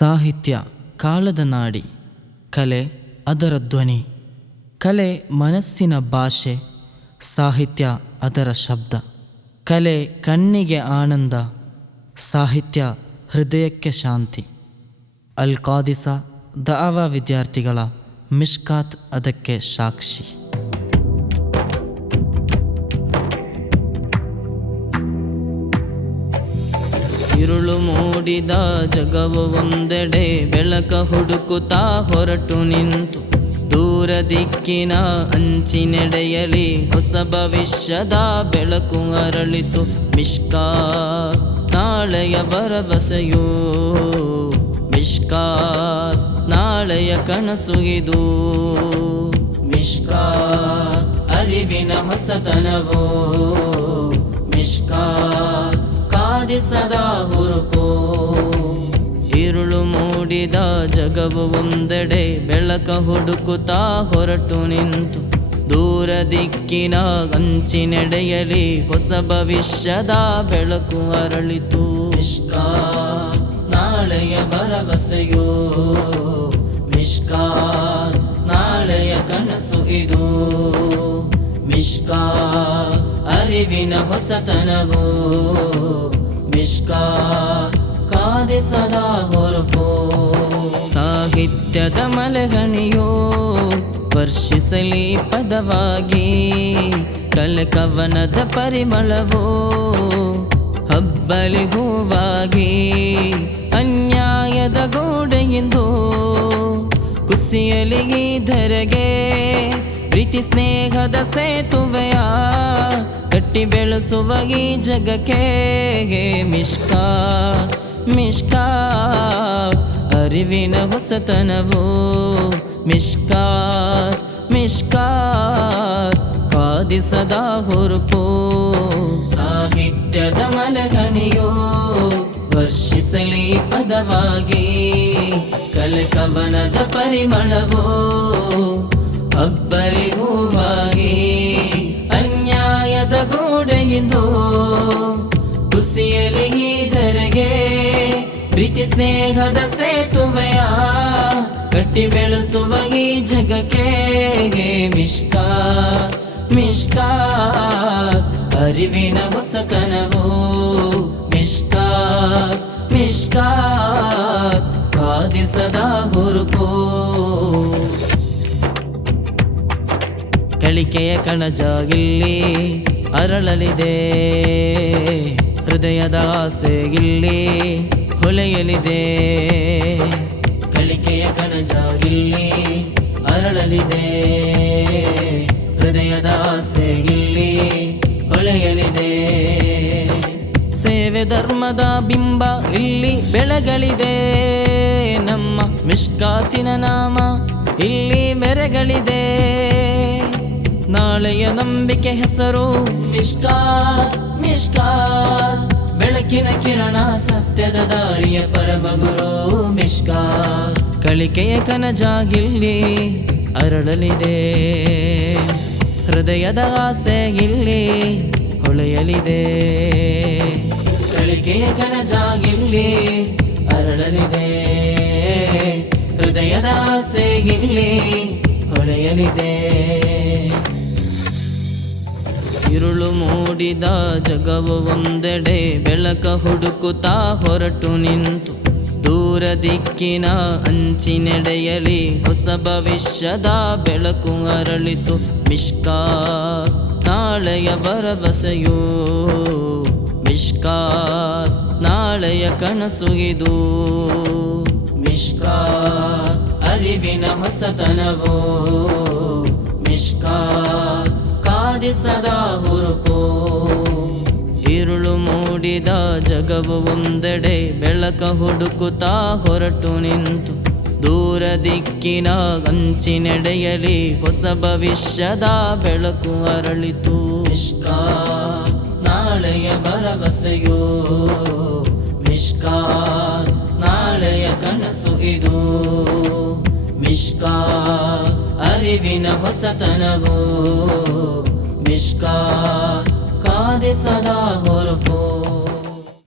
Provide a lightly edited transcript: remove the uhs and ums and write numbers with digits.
ಸಾಹಿತ್ಯ ಕಾಲದ ನಾಡಿ, ಕಲೆ ಅದರ ಧ್ವನಿ. ಕಲೆ ಮನಸ್ಸಿನ ಭಾಷೆ, ಸಾಹಿತ್ಯ ಅದರ ಶಬ್ದ. ಕಲೆ ಕಣ್ಣಿಗೆ ಆನಂದ, ಸಾಹಿತ್ಯ ಹೃದಯಕ್ಕೆ ಶಾಂತಿ. ಅಲ್ ಕಾದಿಸ ದಾವಾ ವಿದ್ಯಾರ್ಥಿಗಳ ಮಿಷ್ಕಾತ್ ಅದಕ್ಕೆ ಸಾಕ್ಷಿ. ഇരുಳು ಮೂಡಿದ ಜಗವು ಒಂದೆಡೆ ಬೆಳಕ ಹುಡುಕುತ್ತಾ ಹೊರಟು ನಿಂತು, ದೂರ ದಿಕ್ಕಿನ ಅಂಚಿನೆಡೆಯಲಿ ಹೊಸ ಭವಿಷ್ಯದ ಬೆಳಕು ಅರಳಿತು. ಮಿಷ್ಕಾತ್ ನಾಳೆಯ ಭರವಸೆಯೋ, ಮಿಷ್ಕಾತ್ ನಾಳೆಯ ಕನಸು ಇದು. ಮಿಷ್ಕಾತ್ ಅರಿವಿನ ಹೊಸತನವೋ, ಮಿಷ್ಕಾತ್ ಸದಾ ಹುರುಪೋ. ഇരുಳು ಮೂಡಿದ ಜಗವು ಒಂದೆಡೆ ಬೆಳಕ ಹುಡುಕುತ್ತಾ ಹೊರಟು ನಿಂತು, ದೂರ ದಿಕ್ಕಿನ ಅಂಚಿನೆಡೆಯಲಿ ಹೊಸ ಭವಿಷ್ಯದ ಬೆಳಕು ಅರಳಿತು. ಮಿಷ್ಕಾತ್ ನಾಳೆಯ ಭರವಸೆಯೋ, ಮಿಷ್ಕಾತ್ ನಾಳೆಯ ಕನಸು ಇದು. ಮಿಷ್ಕಾತ್ ಅರಿವಿನ ಹೊಸತನವೋ, ಮಿಷ್ಕಾತ್ ಸದಾ ಹೊರಪೋ. ಸಾಹಿತ್ಯದ ಮಲೆಗಣಿಯೋ ವರ್ಷಿಸಲಿ ಪದವಾಗಿ, ಕಲೆ ಕವನದ ಪರಿಮಳವೋ ಹಬ್ಬಲಿ ಹೂವಾಗಿ. ಅನ್ಯಾಯದ ಗೋಡೆಯಿಂದೋ ಕುಸಿಯಲಿ ಈ ಧರೆಗೆ, ಪ್ರೀತಿ ಸ್ನೇಹದ ಸೇತುವೆಯ ಕಟ್ಟಿ ಬೆಳೆಸುವ ಈ ಜಗಕ್ಕೆ. ಮಿಷ್ಕಾತ್ ಮಿಷ್ಕಾತ್ ಅರಿವಿನ ಹೊಸತನವೋ, ಮಿಷ್ಕಾತ್ ಮಿಷ್ಕಾತ್ ಕಾದಿಸದ ಹುರುಪೋ. ಸಾಹಿತ್ಯದ ಮಲಗಣಿಯೋ ವರ್ಷಿಸಲಿ ಪದವಾಗಿ, ಕಲೆ ಕವನದ ಪರಿಮಳವೋ ಅಬ್ಬರಿ ಹೂವಾಗಿ. ಅನ್ಯಾಯದ ಗೋಡೆಯಿಂದೋ ಕುಸಿಯಲಿ ಈ ಧರೆಗೆ, ಪ್ರೀತಿ ಸ್ನೇಹದ ಸೇತುವೆಯ ಕಟ್ಟಿ ಬೆಳೆಸುವ ಈ ಜಗಕ್ಕೆ. ಮಿಷ್ಕಾತ್ ಮಿಷ್ಕಾತ್ ಅರಿವಿನ ಹೊಸತನವೋ, ಮಿಷ್ಕಾತ್ ಮಿಷ್ಕಾತ್ ಕಾದಿಸದ ಹುರುಪೋ. ಕಳಿಕೆಯ ಕಣಜ ಇಲ್ಲಿ ಅರಳಲಿದೆ, ಹೃದಯದ ಆಸೆ ಇಲ್ಲಿ ಹೊಳೆಯಲಿದೆ. ಕಳಿಕೆಯ ಕಣಜ ಇಲ್ಲಿ ಅರಳಲಿದೆ, ಹೃದಯದ ಆಸೆ ಇಲ್ಲಿ ಹೊಳೆಯಲಿದೆ. ಸೇವೆ ಧರ್ಮದ ಬಿಂಬ ಇಲ್ಲಿ ಬೆಳಗಲಿದೆ, ನಮ್ಮ ಮಿಷ್ಕಾತಿನ ನಾಮ ಇಲ್ಲಿ ಮೆರೆಗಳಿದೆ. ನಾಳೆಯ ನಂಬಿಕೆ ಹೆಸರು ಮಿಷ್ಕಾತ್ ಮಿಷ್ಕಾತ್, ಬೆಳಕಿನ ಕಿರಣ ಸತ್ಯದ ದಾರಿಯ ಪರಮಗುರು. ಮಿಷ್ಕಾತ್ ಕಳಿಕೆಯ ಕನಜಾಗಿಲ್ಲಿ ಅರಳಲಿದೆ, ಹೃದಯದ ಆಸೆ ಇಲ್ಲಿ ಹೊಳೆಯಲಿದೆ. ಕಳಿಕೆಯ ಕನಜಾಗಿಲ್ಲಿ ಅರಳಲಿದೆ, ಹೃದಯದ ಆಸೆ ಇಲ್ಲಿ ಹೊಳೆಯಲಿದೆ. ഇരുಳು ಮೂಡಿದ ಜಗವು ಒಂದೆಡೆ ಬೆಳಕ ಹುಡುಕುತ್ತಾ ಹೊರಟು ನಿಂತು, ದೂರ ದಿಕ್ಕಿನ ಅಂಚಿನೆಡೆಯಲಿ ಹೊಸ ಭವಿಷ್ಯದ ಬೆಳಕು ಅರಳಿತು. ಮಿಷ್ಕಾತ್ ನಾಳೆಯ ಭರವಸೆಯೋ, ಮಿಷ್ಕಾತ್ ನಾಳೆಯ ಕನಸು ಇದು. ಮಿಷ್ಕಾತ್ ಅರಿವಿನ ಹೊಸತನವೋ, ಮಿಷ್ಕಾತ್ ಸದಾ ಹುರುಪೋ. ഇരുಳು ಮೂಡಿದ ಜಗವು ಒಂದೆಡೆ ಬೆಳಕ ಹುಡುಕುತ್ತಾ ಹೊರಟು ನಿಂತು, ದೂರ ದಿಕ್ಕಿನ ಅಂಚಿನೆಡೆಯಲಿ ಹೊಸ ಭವಿಷ್ಯದ ಬೆಳಕು ಅರಳಿತು. ಮಿಷ್ಕಾತ್ ನಾಳೆಯ ಭರವಸೆಯೋ, ಮಿಷ್ಕಾತ್ ನಾಳೆಯ ಕನಸು ಇದು. ಮಿಷ್ಕಾತ್ ಅರಿವಿನ ಹೊಸತನವೋ, ಮಿಷ್ಕಾತ್ ಸದಾ ಹೊರಪೋ.